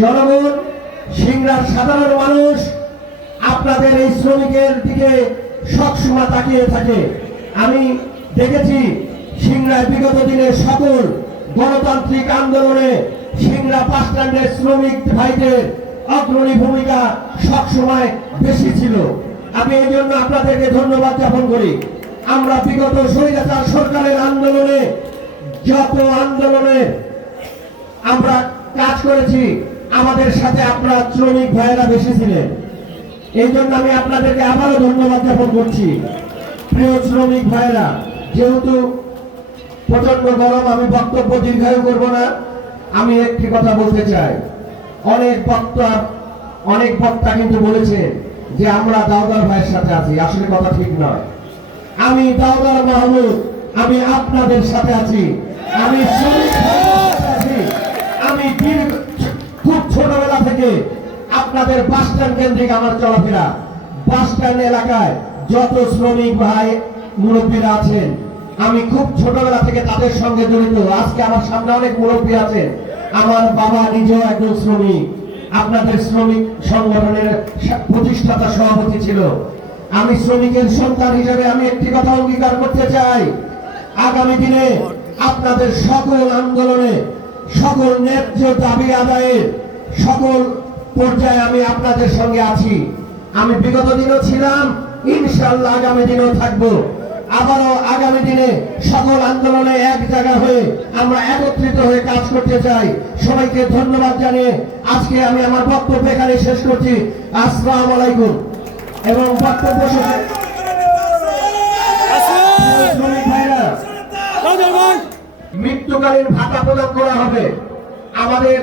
জনগণ, সিংড়ার সাধারণ মানুষ, আপনাদের এই শ্রমিকের দিকে সবসময় তাকিয়ে থাকে। আমি দেখেছি সিংড়ায় বিগত দিনে সকল গণতান্ত্রিক আন্দোলনে সিংড়া বাস স্ট্যান্ডের শ্রমিক ভাইদের অগ্রণী ভূমিকা সবসময় বেশি ছিল। আমি এই জন্য আপনাদেরকে ধন্যবাদ জ্ঞাপন করি। আমরা বিগত স্বৈরাচার সরকারের আন্দোলনে, যত আন্দোলনে আমরা কাজ করেছি আমাদের সাথে আপনার শ্রমিক ভাইয়েরা ছিলেন এই জন্য আমি আপনাদেরকে আবারও ধন্যবাদ জ্ঞাপন করছি। প্রিয় শ্রমিক ভাইয়েরা, যেহেতু প্রচণ্ড গরম, আমি বক্তব্য দীর্ঘায়ু করব না। আমি একটি কথা বলতে চাই। অনেক বক্তা অনেক বক্তা কিন্তু বলেছে যে আমরা দাউদার ভাইয়ের সাথে আছি। আসলে কথা ঠিক নয়। আমি দাউদার মাহমুদ, আমি আপনাদের সাথে আছি। আমি শ্রমিক খুব ছোটবেলা থেকে আপনাদের বাস স্ট্যান্ড কেন্দ্রিক আমার চলাফেরা। বাস স্ট্যান্ড এলাকায় যত শ্রমিক ভাই মুরব্বীরা আছেন, আমি খুব ছোটবেলা থেকে তাদের সঙ্গে জড়িত। আজকে আমার সামনে অনেক মুরব্বী আছেন। আমার বাবা নিজেও একজন শ্রমিক। আপনাদের শ্রমিক সংগঠনের প্রতিষ্ঠাতা সভাপতি ছিল। আমি শ্রমিকের সন্তান হিসেবে আমি একটি কথা অঙ্গীকার করতে চাই। আগামী দিনে আপনাদের সকল আন্দোলনে সকল ন্যায্য দাবি আদায়ের সকল পর্যায়ে আমি আপনাদের সঙ্গে আছি। আমি বিগত দিনও ছিলাম ইনশাল্লাহ আগামী দিনেও থাকব। আবারও আগামী দিনে সকল আন্দোলনে এক জায়গা হয়ে আমরা একত্রিত হয়ে কাজ করতে চাই। সবাইকে ধন্যবাদ জানিয়ে আজকে আমি আমার বক্তব্য এখানে শেষ করছি। আসসালামু আলাইকুম। এবং বক্তব্য শেষে শ্রমিক ভাইরা মৃত্যুকালীন ভাতা প্রদান করা হবে। আমাদের